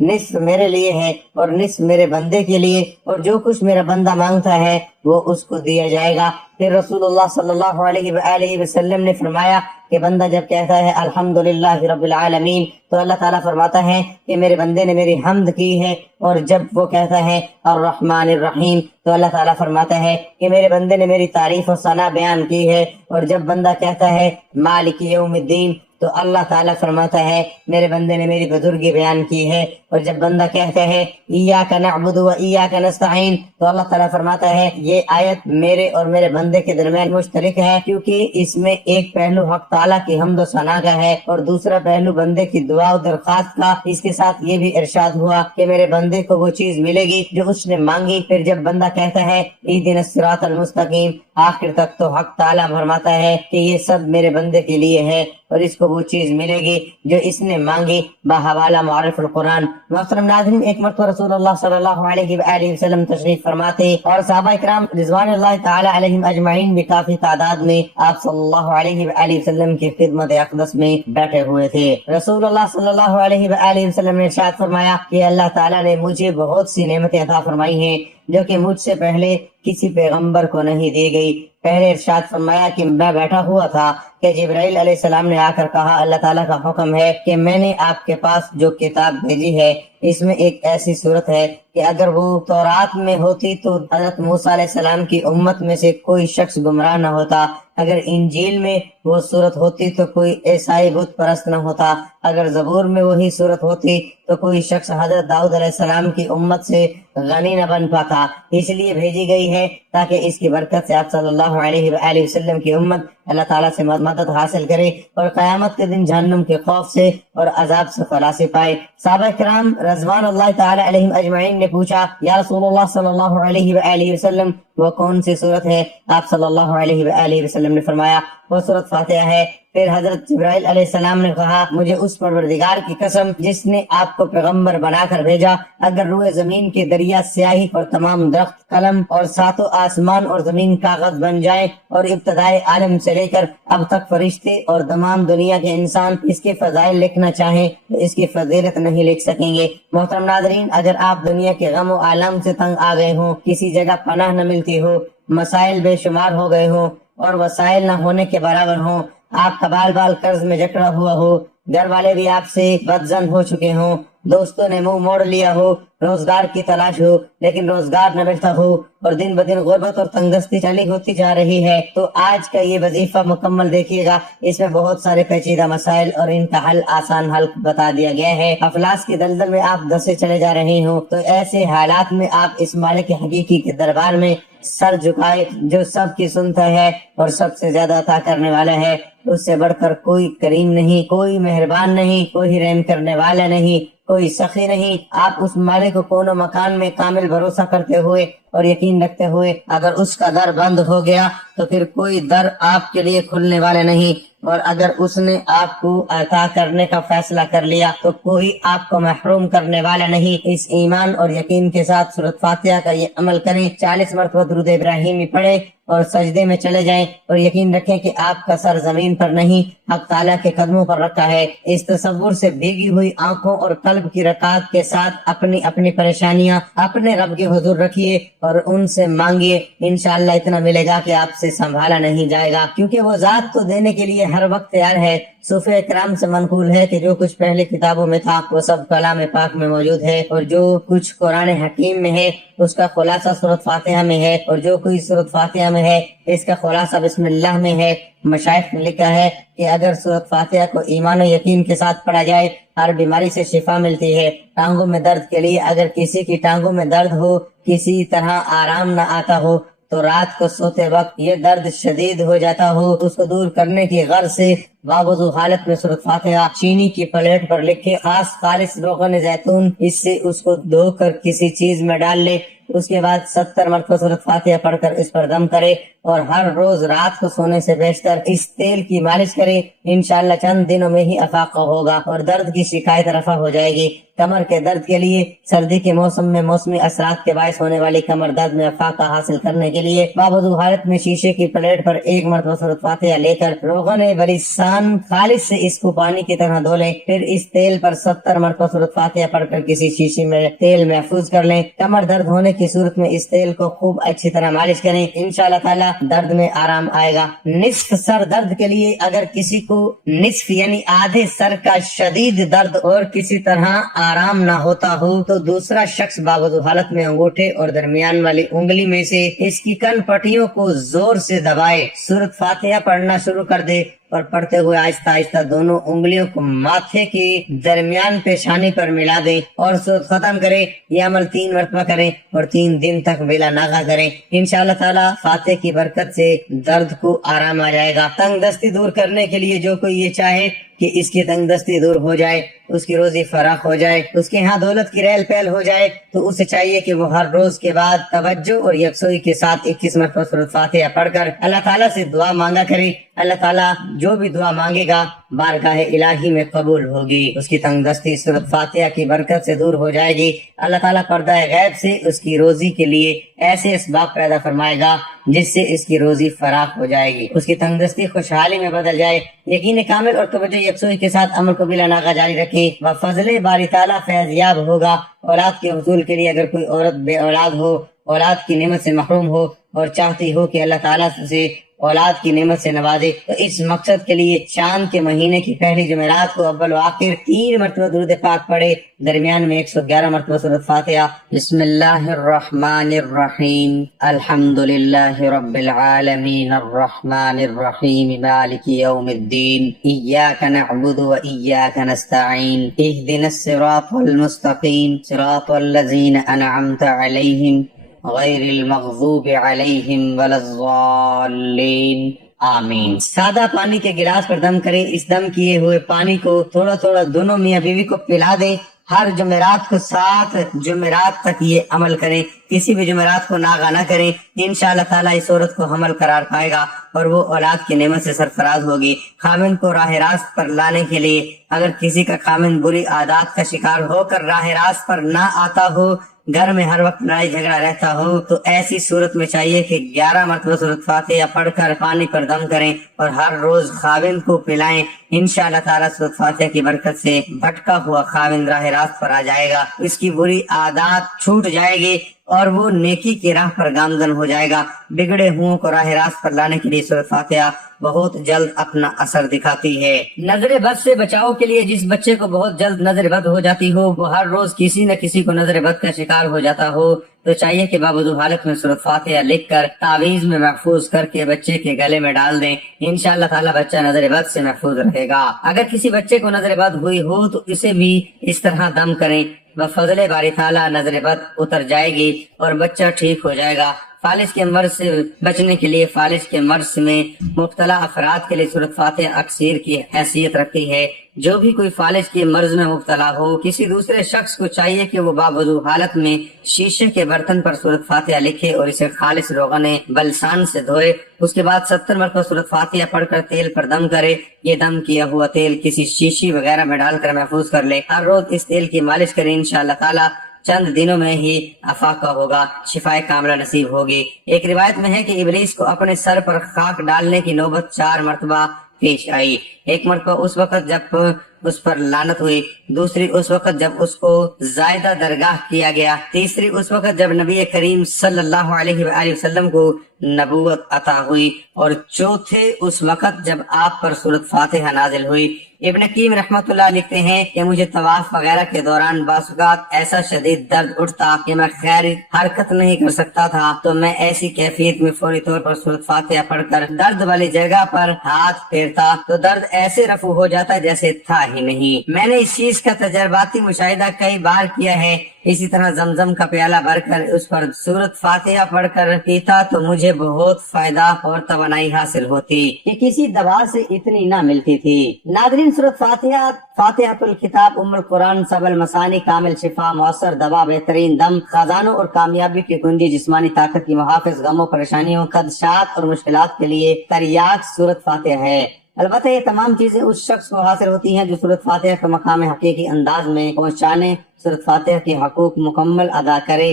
نصف میرے لیے ہے اور نصف میرے بندے کے لیے، اور جو کچھ میرا بندہ مانگتا ہے وہ اس کو دیا جائے گا۔ پھر رسول اللہ صلی اللہ علیہ وآلہ وسلم نے فرمایا کہ بندہ جب کہتا ہے الحمدللہ رب العالمین تو اللہ تعالیٰ فرماتا ہے کہ میرے بندے نے میری حمد کی ہے، اور جب وہ کہتا ہے الرحمن الرحیم تو اللہ تعالیٰ فرماتا ہے کہ میرے بندے نے میری تعریف و ثنا بیان کی ہے، اور جب بندہ کہتا ہے مالک یوم الدین تو اللہ تعالیٰ فرماتا ہے میرے بندے نے میری بزرگی بیان کی ہے، اور جب بندہ کہتا ہے ایاک نعبد و ایاک نستعین تو اللہ تعالیٰ فرماتا ہے یہ آیت میرے اور میرے بندے کے درمیان مشترک ہے، کیونکہ اس میں ایک پہلو حق تعالیٰ کی حمد و ثنا کا ہے اور دوسرا پہلو بندے کی دعا و درخواست کا۔ اس کے ساتھ یہ بھی ارشاد ہوا کہ میرے بندے کو وہ چیز ملے گی جو اس نے مانگی۔ پھر جب بندہ کہتا ہے اہدنا الصراط المستقیم، آخر تک تو حق تعالیٰ فرماتا ہے کہ یہ سب میرے بندے کے لیے ہے اور اس کو وہ چیز ملے گی جو اس نے مانگی بحوالہ معرف القرآن۔ محترم ناظرین، ایک مرتبہ رسول اللہ صلی اللہ علیہ وآلہ وسلم تشریف فرماتے اور صحابہ اکرام رضوان اللہ تعالی علیہم اجمعین بھی کافی تعداد میں آپ صلی اللہ علیہ وآلہ وسلم کی خدمت اقدس میں بیٹھے ہوئے تھے۔ رسول اللہ صلی اللہ علیہ وآلہ وسلم نے ارشاد فرمایا کہ اللہ تعالیٰ نے مجھے بہت سی نعمتیں عطا فرمائی ہیں جو کہ مجھ سے پہلے کسی پیغمبر کو نہیں دی گئی۔ پہلے ارشاد فرمایا کہ میں بیٹھا ہوا تھا کہ جبرائیل علیہ السلام نے آ کر کہا اللہ تعالیٰ کا حکم ہے کہ میں نے آپ کے پاس جو کتاب بھیجی ہے اس میں ایک ایسی صورت ہے کہ اگر وہ تورات میں ہوتی تو حضرت موسیٰ علیہ السلام کی امت میں سے کوئی شخص گمراہ نہ ہوتا، اگر انجیل میں وہ صورت ہوتی تو کوئی عیسائی بت پرست نہ ہوتا، اگر زبور میں وہی صورت ہوتی تو کوئی شخص حضرت داؤد علیہ السلام کی امت سے غنی نہ بن پاتا۔ اس لیے بھیجی گئی ہے تاکہ اس کی برکت سے آپ صلی اللہ علیہ وآلہ وسلم کی امت اللہ تعالیٰ سے مدد حاصل کرے اور قیامت کے دن جہنم کے خوف سے اور عذاب سے خلاصی پائے۔ صحابہ کرام رضوان اللہ تعالی علیہم اجمعین نے پوچھا یا رسول اللہ صلی اللہ علیہ وآلہ وسلم وہ کون سی صورت ہے؟ آپ صلی اللہ علیہ وآلہ وسلم نے فرمایا وہ صورت فاتحہ ہے۔ پھر حضرت جبرائیل علیہ السلام نے کہا مجھے اس پروردگار کی قسم جس نے آپ کو پیغمبر بنا کر بھیجا، اگر روئے زمین کے دریا سیاہی اور تمام درخت قلم اور ساتوں آسمان اور زمین کاغذ بن جائیں اور ابتدائے عالم سے لے کر اب تک فرشتے اور تمام دنیا کے انسان اس کے فضائل لکھنا چاہیں تو اس کی فضیلت نہیں لکھ سکیں گے۔ محترم ناظرین، اگر آپ دنیا کے غم و عالم سے تنگ آ گئے ہوں، کسی جگہ پناہ نہ ملتی ہو، مسائل بے شمار ہو گئے ہوں اور وسائل نہ ہونے کے برابر ہوں، آپ کا بال بال قرض میں جکڑا ہوا ہو، گھر والے بھی آپ سے بدظن ہو چکے ہوں، دوستوں نے منہ موڑ لیا ہو، روزگار کی تلاش ہو لیکن روزگار نہ ملتا ہو اور دن بدن غربت اور تنگستی چلی ہوتی جا رہی ہے، تو آج کا یہ وظیفہ مکمل دیکھیے گا۔ اس میں بہت سارے پیچیدہ مسائل اور ان کا حل آسان حل بتا دیا گیا ہے۔ افلاس کی دلدل میں آپ دسے چلے جا رہے ہوں تو ایسے حالات میں آپ اس مالک حقیقی کے دربار میں سر جھکائے جو سب کی سنتا ہے اور سب سے زیادہ عطا کرنے والا ہے۔ اس سے بڑھ کر کوئی کریم نہیں، کوئی مہربان نہیں، کوئی رحم کرنے والا نہیں، کوئی سخی نہیں۔ آپ اس مالک کو کون و مکان میں کامل بھروسہ کرتے ہوئے اور یقین رکھتے ہوئے اگر اس کا در بند ہو گیا تو پھر کوئی در آپ کے لیے کھلنے والا نہیں، اور اگر اس نے آپ کو عطا کرنے کا فیصلہ کر لیا تو کوئی آپ کو محروم کرنے والا نہیں۔ اس ایمان اور یقین کے ساتھ سورۃ فاتحہ کا یہ عمل کریں، 40 مرتبہ درود ابراہیمی پڑھیں اور سجدے میں چلے جائیں اور یقین رکھیں کہ آپ کا سر زمین پر نہیں حق تعالیٰ کے قدموں پر رکھا ہے۔ اس تصور سے بھیگی ہوئی آنکھوں اور قلب کی رکعت کے ساتھ اپنی اپنی پریشانیاں اپنے رب کے حضور رکھیے اور ان سے مانگیے، انشاءاللہ اتنا ملے گا کہ آپ سے سنبھالا نہیں جائے گا، کیونکہ وہ ذات تو دینے کے لیے ہر وقت تیار ہے۔ صوفیہ کرام سے منقول ہے کہ جو کچھ پہلے کتابوں میں تھا وہ سب کلام پاک میں موجود ہے، اور جو کچھ قرآن حکیم میں ہے اس کا خلاصہ سورۃ فاتحہ میں ہے، اور جو کوئی سورۃ فاتحہ میں ہے اس کا خلاصہ بسم اللہ میں ہے۔ مشائخ نے لکھا ہے کہ اگر سورۃ فاتحہ کو ایمان و یقین کے ساتھ پڑھا جائے ہر بیماری سے شفا ملتی ہے۔ ٹانگوں میں درد کے لیے اگر کسی کی ٹانگوں میں درد ہو، کسی طرح آرام نہ آتا ہو تو رات کو سوتے وقت یہ درد شدید ہو جاتا ہو، اس کو دور کرنے کی غرض سے باوضو حالت میں سورۃ فاتحہ چینی کی پلیٹ پر لکھے، خالص روغن زیتون اس سے اس کو دھو کر کسی چیز میں ڈال لے، اس کے بعد 70 مرتبہ سورۃ فاتحہ پڑھ کر اس پر دم کرے اور ہر روز رات کو سونے سے بیشتر اس تیل کی مالش کرے، انشاءاللہ چند دنوں میں ہی افاقہ ہوگا اور درد کی شکایت رفع ہو جائے گی۔ کمر کے درد کے لیے سردی کے موسم میں موسمی اثرات کے باعث ہونے والی کمر درد میں افاقہ حاصل کرنے کے لیے بابوضو حالت میں شیشے کی پلیٹ پر 1 مرتبہ سورۃ فاتحہ لے کر روغن بلسان خالص سے اس کو پانی کی طرح دھو لیں، پھر اس تیل پر 70 مرتبہ سورۃ فاتحہ پڑھ کر کسی شیشے میں تیل محفوظ کر لیں۔ کمر درد ہونے کی صورت میں اس تیل کو خوب اچھی طرح مالش کریں، انشاءاللہ تعالی درد میں آرام آئے گا۔ نصف سر درد کے لیے اگر کسی کو نصف یعنی آدھے سر کا شدید درد اور کسی طرح آرام نہ ہوتا ہو تو دوسرا شخص باوضو حالت میں انگوٹھے اور درمیان والی انگلی میں سے اس کی کن پٹیوں کو زور سے دبائے، سورۃ فاتحہ پڑھنا شروع کر دے اور پڑھتے ہوئے آہستہ آہستہ دونوں انگلیوں کو ماتھے کے درمیان پیشانی پر ملا دیں اور سورت ختم کریں۔ یہ عمل 3 مرتبہ کریں اور 3 دن تک بلا ناغہ کریں، انشاءاللہ تعالی فاتحہ کی برکت سے درد کو آرام آ جائے گا۔ تنگ دستی دور کرنے کے لیے جو کوئی یہ چاہے کہ اس کی تنگ دستی دور ہو جائے، اس کی روزی فراخ ہو جائے، اس کے ہاں دولت کی ریل پیل ہو جائے، تو اسے چاہیے کہ وہ ہر روز کے بعد توجہ اور یکسوئی کے ساتھ 21 مرتبہ سورۃ فاتحہ پڑھ کر اللہ تعالیٰ سے دعا مانگا کرے۔ اللہ تعالیٰ جو بھی دعا مانگے گا بارگاہ الہی میں قبول ہوگی، اس کی تنگ دستی سورۃ فاتحہ کی برکت سے دور ہو جائے گی۔ اللہ تعالیٰ پردہ غیب سے اس کی روزی کے لیے ایسے اسباب پیدا فرمائے گا جس سے اس کی روزی فراخ ہو جائے گی، اس کی تنگ دستی خوشحالی میں بدل جائے۔ یقین کامل اور توجہ یکسوئی کے ساتھ عمل کو بلا ناغہ جاری رکھیں، بفضل باری تعالیٰ فیض یاب ہوگا۔ اولاد کے حصول کے لیے اگر کوئی عورت بے اولاد ہو، اولاد کی نعمت سے محروم ہو اور چاہتی ہو کہ اللہ تعالیٰ سے اولاد کی نعمت سے نوازے، تو اس مقصد کے لیے چاند کے مہینے کی پہلی جمعرات کو اول و آخر 3 مرتبہ درود پاک پڑھے، درمیان میں 111 مرتبہ سورۃ فاتحہ۔ بسم اللہ الرحمن الرحیم، الحمد للہ رب العالمین، الرحمن الرحیم، مالک یوم الدین، ایاک نعبد و ایاک نستعین، اہدنا الصراط المستقیم، صراط الذین انعمت علیہم غیر المغضوب علیہم ولا الضالین، آمین۔ سادہ پانی کے گلاس پر دم کریں، اس دم کیے ہوئے پانی کو تھوڑا تھوڑا دونوں میاں بیوی کو پلا دیں۔ ہر جمعرات کو 7 جمعرات تک یہ عمل کریں، کسی بھی جمعرات کو ناغہ نہ کریں، انشاءاللہ تعالیٰ اس عورت کو حمل قرار پائے گا اور وہ اولاد کی نعمت سے سرفراز ہوگی۔ خامن کو راہ راست پر لانے کے لیے اگر کسی کا خامن بری عادات کا شکار ہو کر راہ راست پر نہ آتا ہو، گھر میں ہر وقت لڑائی جھگڑا رہتا ہو، تو ایسی صورت میں چاہیے کہ 11 مرتبہ سورۃ فاتحہ پڑھ کر پانی پر دم کریں اور ہر روز خاوند کو پلائیں۔ انشاءاللہ تعالیٰ سورۃ فاتحہ کی برکت سے بھٹکا ہوا خاوند راہ راست پر آ جائے گا، اس کی بری عادات چھوٹ جائے گی اور وہ نیکی کی راہ پر گامزن ہو جائے گا۔ بگڑے ہوں کو راہ راست پر لانے کے لیے سورۃ فاتحہ بہت جلد اپنا اثر دکھاتی ہے۔ نظر بد سے بچاؤ کے لیے جس بچے کو بہت جلد نظر بد ہو جاتی ہو، وہ ہر روز کسی نہ کسی کو نظر بد کا شکار ہو جاتا ہو، تو چاہیے کہ باوضو حالت میں سورۃ فاتحہ لکھ کر تعویذ میں محفوظ کر کے بچے کے گلے میں ڈال دیں، انشاءاللہ تعالی بچہ نظر بد سے محفوظ رہے گا۔ اگر کسی بچے کو نظر بد ہوئی ہو تو اسے بھی اس طرح دم کریں، بفضل باری تعالیٰ نظر بد اتر جائے گی اور بچہ ٹھیک ہو جائے گا۔ فالج کے مرض سے بچنے کے لیے فالج کے مرض میں مبتلا افراد کے لیے سورۃ فاتحہ اکثیر کی حیثیت رکھتی ہے۔ جو بھی کوئی فالج کے مرض میں مبتلا ہو، کسی دوسرے شخص کو چاہیے کہ وہ باوضو حالت میں شیشے کے برتن پر سورۃ فاتحہ لکھے اور اسے خالص روغن بلسان سے دھوئے، اس کے بعد 70 مرتبہ سورۃ فاتحہ پڑھ کر تیل پر دم کرے۔ یہ دم کیا ہوا تیل کسی شیشی وغیرہ میں ڈال کر محفوظ کر لے، ہر روز اس تیل کی مالش کریں، انشاءاللہ تعالی چند دنوں میں ہی افاقہ ہوگا، شفائے کاملہ نصیب ہوگی۔ ایک روایت میں ہے کہ ابلیس کو اپنے سر پر خاک ڈالنے کی نوبت 4 مرتبہ پیش آئی۔ ایک مرتبہ اس وقت جب اس پر لعنت ہوئی، دوسری اس وقت جب اس کو زائدہ درگاہ کیا گیا، تیسری اس وقت جب نبی کریم صلی اللہ علیہ وآلہ وسلم کو نبوت عطا ہوئی، اور چوتھے اس وقت جب آپ پر سورۃ فاتحہ نازل ہوئی۔ ابن قیم رحمۃ اللہ لکھتے ہیں کہ مجھے طواف وغیرہ کے دوران بعض اوقات ایسا شدید درد اٹھتا کہ میں خیر حرکت نہیں کر سکتا تھا، تو میں ایسی کیفیت میں فوری طور پر سورۃ فاتحہ پڑھ کر درد والی جگہ پر ہاتھ پھیرتا تو درد ایسے رفع ہو جاتا جیسے تھا ہی نہیں۔ میں نے اس چیز کا تجرباتی مشاہدہ کئی بار کیا ہے۔ اسی طرح زمزم کا پیالہ بھر کر اس پر سورۃ فاتحہ پڑھ کر پیتا تو مجھے بہت فائدہ اور توانائی حاصل ہوتی کہ کسی دوا سے اتنی نہ ملتی تھی۔ ناظرین، سورۃ فاتحہ فاتحۃ الکتاب ام القرآن، سب المثانی، کامل شفا، مؤثر دوا، بہترین دم، خزانوں اور کامیابی کی کنجی، جسمانی طاقت کی محافظ، غموں پریشانیوں، خدشات اور مشکلات کے لیے تریاق سورۃ فاتحہ ہے۔ البتہ یہ تمام چیزیں اس شخص کو حاصل ہوتی ہیں جو سورۃ فاتحہ کا مقام حقیقی انداز میں پہنچانے، سورۃ فاتحہ کے حقوق مکمل ادا کرے،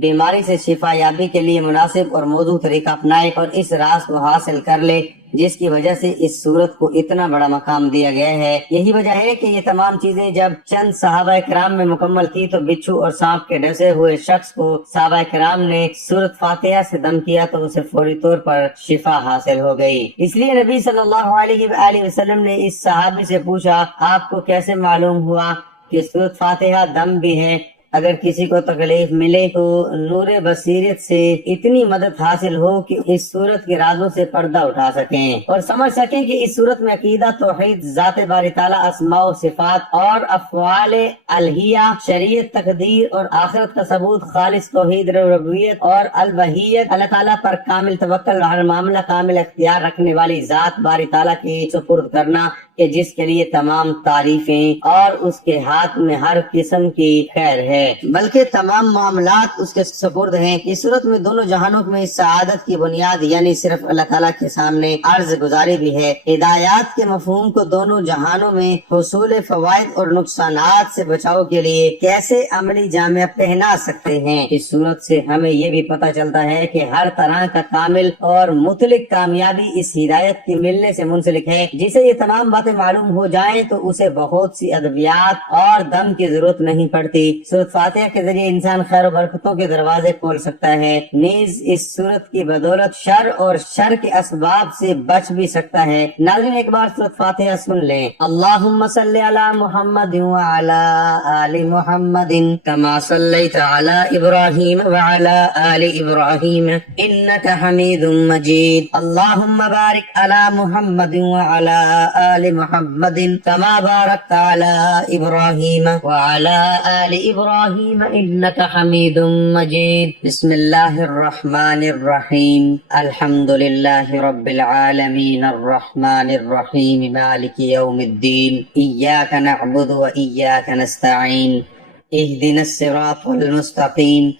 بیماری سے شفا یابی کے لیے مناسب اور موزوں طریقہ اپنائے اور اس راز کو حاصل کر لے جس کی وجہ سے اس صورت کو اتنا بڑا مقام دیا گیا ہے۔ یہی وجہ ہے کہ یہ تمام چیزیں جب چند صحابہ کرام میں مکمل تھی تو بچھو اور سانپ کے ڈسے ہوئے شخص کو صحابہ کرام نے سورۃ فاتحہ سے دم کیا تو اسے فوری طور پر شفا حاصل ہو گئی۔ اس لیے نبی صلی اللہ علیہ وآلہ وسلم نے اس صحابی سے پوچھا، آپ کو کیسے معلوم ہوا کہ سورۃ فاتحہ دم بھی ہے؟ اگر کسی کو تکلیف ملے تو نور بصیرت سے اتنی مدد حاصل ہو کہ اس صورت کے رازوں سے پردہ اٹھا سکیں اور سمجھ سکیں کہ اس صورت میں عقیدہ، توحید، ذات باری تعالیٰ، اسماء و صفات اور افعال الہیہ، شریعت، تقدیر اور آخرت کا ثبوت، خالص توحید ربوبیت اور الوہیت، اللہ تعالیٰ پر کامل توکل، ہر معاملہ کامل اختیار رکھنے والی ذات باری تعالیٰ کے سپرد کرنا کہ جس کے لیے تمام تعریفیں اور اس کے ہاتھ میں ہر قسم کی خیر ہے، بلکہ تمام معاملات اس کے سپرد ہیں۔ اس صورت میں دونوں جہانوں میں سعادت کی بنیاد یعنی صرف اللہ تعالیٰ کے سامنے عرض گزاری بھی ہے۔ ہدایات کے مفہوم کو دونوں جہانوں میں حصول فوائد اور نقصانات سے بچاؤ کے لیے کیسے عملی جامہ پہنا سکتے ہیں۔ اس صورت سے ہمیں یہ بھی پتہ چلتا ہے کہ ہر طرح کا کامل اور مطلق کامیابی اس ہدایت کے ملنے سے منسلک ہے۔ جسے یہ تمام باتیں معلوم ہو جائیں تو اسے بہت سی ادویات اور دم کی ضرورت نہیں پڑتی۔ سورۃ فاتحہ کے ذریعے انسان خیر و برکتوں کے دروازے کھول سکتا ہے، نیز اس سورت کی بدولت شر اور شر کے اسباب سے بچ بھی سکتا ہے۔ ناظرین ایک بار سورۃ فاتحہ سن لیں۔ اللہم صلی علی محمد وعلی آل محمد کما صلیت علی ابراہیم وعلی آل ابراہیم انک حمید مجید۔ اللہم بارک علی محمد وعلی آل محمد کما بارکت علی ابراہیم وعلی آل ابراہیم انک حمید مجید۔ بسم اللہ الرحمن الرحیم، الحمد للہ رب العالمین، الرحمن الرحیم، مالک یوم الدین، ایاک نعبد و ایاک نستعین، اہدنا الصراط المستقیم،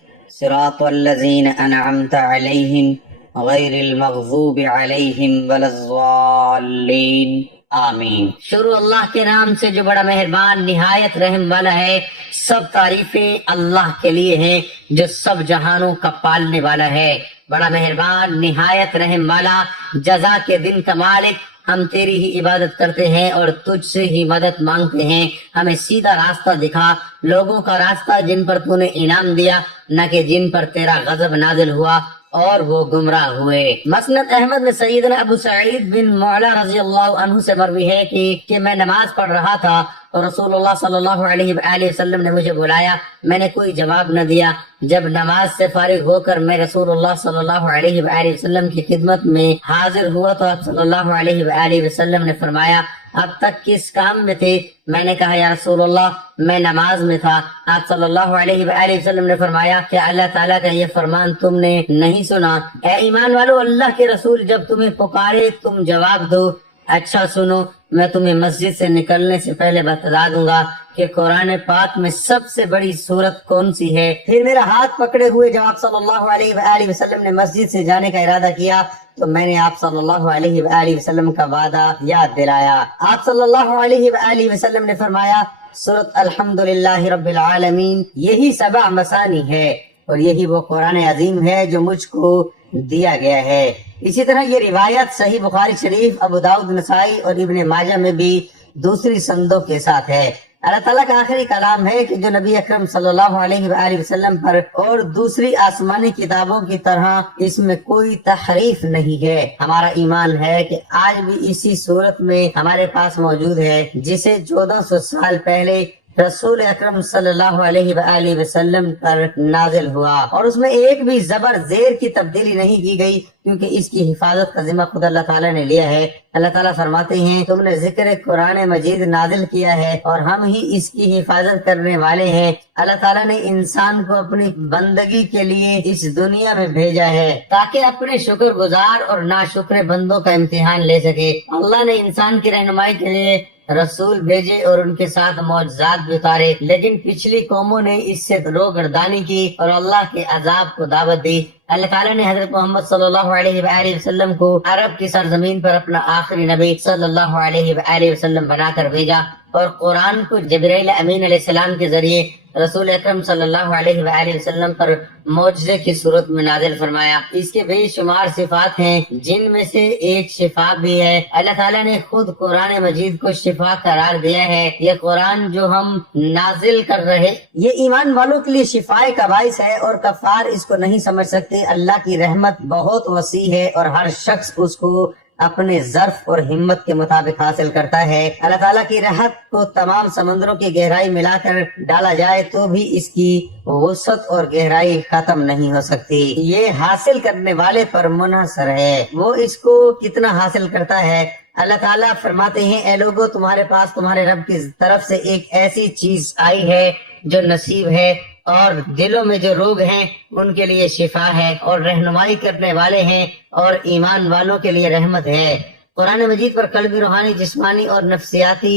صراط الذین انعمت علیہم غیر المغضوب علیہم ولا الضالین، آمین۔ شروع اللہ کے نام سے جو بڑا مہربان نہایت رحم والا ہے۔ سب تعریفیں اللہ کے لیے ہیں جو سب جہانوں کا پالنے والا ہے، بڑا مہربان نہایت رحم والا، جزا کے دن کا مالک۔ ہم تیری ہی عبادت کرتے ہیں اور تجھ سے ہی مدد مانگتے ہیں، ہمیں سیدھا راستہ دکھا، لوگوں کا راستہ جن پر تو نے انعام دیا، نہ کہ جن پر تیرا غضب نازل ہوا اور وہ گمراہ ہوئے۔ مسند احمد میں سیدنا ابو سعید بن معلا رضی اللہ عنہ سے مروی ہے کہ میں نماز پڑھ رہا تھا تو رسول اللہ صلی اللہ علیہ وآلہ وسلم نے مجھے بلایا، میں نے کوئی جواب نہ دیا۔ جب نماز سے فارغ ہو کر میں رسول اللہ صلی اللہ علیہ وآلہ وسلم کی خدمت میں حاضر ہوا تو آپ صلی اللہ علیہ وآلہ وسلم نے فرمایا، اب تک کس کام میں تھے؟ میں نے کہا یا رسول اللہ میں نماز میں تھا۔ آپ صلی اللہ علیہ وآلہ وسلم نے فرمایا کہ اللہ تعالیٰ کا یہ فرمان تم نے نہیں سنا؟ اے ایمان والو، اللہ کے رسول جب تمہیں پکارے تم جواب دو۔ اچھا سنو، میں تمہیں مسجد سے نکلنے سے پہلے بتا دوں گا کہ قرآن پاک میں سب سے بڑی سورت کون سی ہے۔ پھر میرا ہاتھ پکڑے ہوئے جب آپ صلی اللہ علیہ وآلہ وسلم نے مسجد سے جانے کا ارادہ کیا تو میں نے آپ صلی اللہ علیہ وآلہ وسلم کا وعدہ یاد دلایا۔ آپ صلی اللہ علیہ وآلہ وسلم نے فرمایا، سورۃ الحمدللہ رب العالمین یہی 7 مثانی ہے اور یہی وہ قرآن عظیم ہے جو مجھ کو دیا گیا ہے۔ اسی طرح یہ روایت صحیح بخاری شریف، ابو داؤد، نسائی اور ابن ماجہ میں بھی دوسری سندوں کے ساتھ ہے۔ اللہ تعالیٰ کا آخری کلام ہے کہ جو نبی اکرم صلی اللہ علیہ وآلہ وسلم پر اور دوسری آسمانی کتابوں کی طرح اس میں کوئی تحریف نہیں ہے۔ ہمارا ایمان ہے کہ آج بھی اسی صورت میں ہمارے پاس موجود ہے جسے 1400 سال پہلے رسول اکرم صلی اللہ علیہ وآلہ وسلم پر نازل ہوا، اور اس میں ایک بھی زبر زیر کی تبدیلی نہیں کی گئی کیونکہ اس کی حفاظت کا ذمہ خود اللہ تعالیٰ نے لیا ہے۔ اللہ تعالیٰ فرماتے ہیں، تم نے ذکر قرآن مجید نازل کیا ہے اور ہم ہی اس کی حفاظت کرنے والے ہیں۔ اللہ تعالیٰ نے انسان کو اپنی بندگی کے لیے اس دنیا میں بھیجا ہے تاکہ اپنے شکر گزار اور ناشکر بندوں کا امتحان لے سکے۔ اللہ نے انسان کی رہنمائی کے لیے رسول بھیجے اور ان کے ساتھ معجزات بھی اتارے، لیکن پچھلی قوموں نے اس سے روگردانی کی اور اللہ کے عذاب کو دعوت دی۔ اللہ تعالیٰ نے حضرت محمد صلی اللہ علیہ وآلہ وسلم کو عرب کی سرزمین پر اپنا آخری نبی صلی اللہ علیہ وآلہ وسلم بنا کر بھیجا اور قرآن کو جبرائیل امین علیہ السلام کے ذریعے رسول اکرم صلی اللہ علیہ وآلہ وسلم پر معجزے کی صورت میں نازل فرمایا۔ اس کے بے شمار صفات ہیں، جن میں سے ایک شفا بھی ہے۔ اللہ تعالیٰ نے خود قرآن مجید کو شفا قرار دیا ہے۔ یہ قرآن جو ہم نازل کر رہے یہ ایمان والوں کے لیے شفا کا باعث ہے، اور کفار اس کو نہیں سمجھ سکتے۔ اللہ کی رحمت بہت وسیع ہے اور ہر شخص اس کو اپنے ظرف اور ہمت کے مطابق حاصل کرتا ہے۔ اللہ تعالیٰ کی رحمت کو تمام سمندروں کی گہرائی ملا کر ڈالا جائے تو بھی اس کی وسعت اور گہرائی ختم نہیں ہو سکتی۔ یہ حاصل کرنے والے پر منحصر ہے، وہ اس کو کتنا حاصل کرتا ہے۔ اللہ تعالیٰ فرماتے ہیں، اے لوگو، تمہارے پاس تمہارے رب کی طرف سے ایک ایسی چیز آئی ہے جو نصیب ہے، اور دلوں میں جو روگ ہیں ان کے لیے شفا ہے، اور رہنمائی کرنے والے ہیں اور ایمان والوں کے لیے رحمت ہے۔ قرآن مجید پر قلبی، روحانی، جسمانی اور نفسیاتی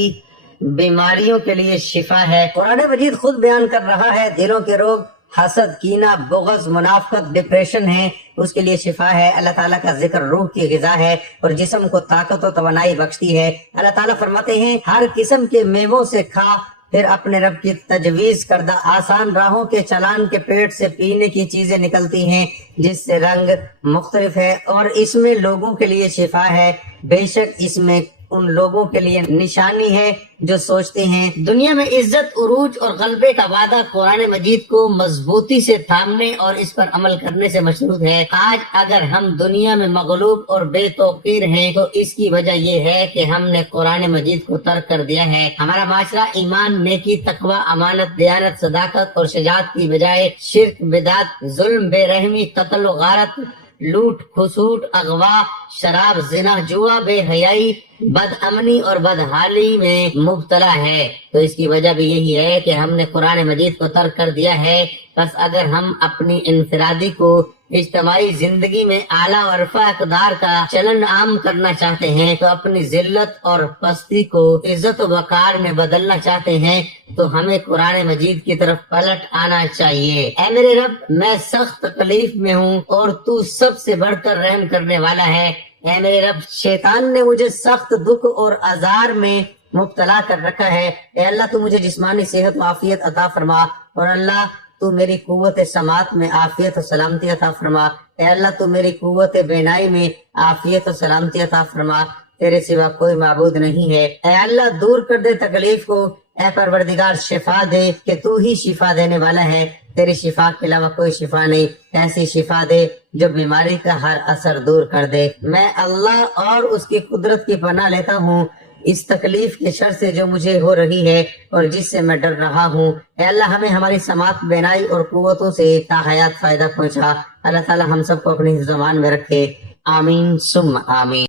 بیماریوں کے لیے شفا ہے۔ قرآن مجید خود بیان کر رہا ہے دلوں کے روگ، حسد، کینہ، بغض، منافقت، ڈپریشن ہے، اس کے لیے شفا ہے۔ اللہ تعالیٰ کا ذکر روح کی غذا ہے اور جسم کو طاقت و توانائی بخشتی ہے۔ اللہ تعالیٰ فرماتے ہیں، ہر قسم کے میووں سے کھا، پھر اپنے رب کی تجویز کردہ آسان راہوں کے چلان کے پیٹ سے پینے کی چیزیں نکلتی ہیں جس سے رنگ مختلف ہے، اور اس میں لوگوں کے لیے شفا ہے۔ بے شک اس میں ان لوگوں کے لیے نشانی ہے جو سوچتے ہیں۔ دنیا میں عزت، عروج اور غلبے کا وعدہ قرآن مجید کو مضبوطی سے تھامنے اور اس پر عمل کرنے سے مشروط ہے۔ آج اگر ہم دنیا میں مغلوب اور بے توقیر ہیں تو اس کی وجہ یہ ہے کہ ہم نے قرآن مجید کو ترک کر دیا ہے۔ ہمارا معاشرہ ایمان، نیکی، تقوی، امانت، دیانت، صداقت اور شجاعت کی بجائے شرک، بدعت، ظلم، بے رحمی، قتل و غارت، لوٹ کھسوٹ، اغوا، شراب، زنا، جوا، بے حیائی، بد امنی اور بدحالی میں مبتلا ہے۔ تو اس کی وجہ بھی یہی ہے کہ ہم نے قرآن مجید کو ترک کر دیا ہے۔ بس اگر ہم اپنی انفرادی کو اجتماعی زندگی میں اعلیٰ و رفع اقدار کا چلن عام کرنا چاہتے ہیں، تو اپنی ذلت اور پستی کو عزت و وقار میں بدلنا چاہتے ہیں، تو ہمیں قرآن مجید کی طرف پلٹ آنا چاہیے۔ اے میرے رب، میں سخت تکلیف میں ہوں اور تو سب سے بڑھ کر رحم کرنے والا ہے۔ اے میرے رب، شیطان نے مجھے سخت دکھ اور آزار میں مبتلا کر رکھا ہے۔ اے اللہ، تو مجھے جسمانی صحت و عافیت عطا فرما، اور اللہ تو میری قوت سماعت میں عافیت و سلامتی عطا فرما۔ اے اللہ، تو میری قوت بینائی میں عافیت و سلامتی عطا فرما۔ تیرے سوا کوئی معبود نہیں ہے۔ اے اللہ، دور کر دے تکلیف کو۔ اے پروردگار، شفا دے کہ تو ہی شفا دینے والا ہے، تیری شفا کے علاوہ کوئی شفا نہیں۔ ایسی شفا دے جو بیماری کا ہر اثر دور کر دے۔ میں اللہ اور اس کی قدرت کی پناہ لیتا ہوں اس تکلیف کے شر سے جو مجھے ہو رہی ہے اور جس سے میں ڈر رہا ہوں۔ اے اللہ، ہمیں ہماری سماعت، بینائی اور قوتوں سے تا حیات فائدہ پہنچا۔ اللہ تعالی ہم سب کو اپنی زبان میں رکھے۔ آمین ثم آمین۔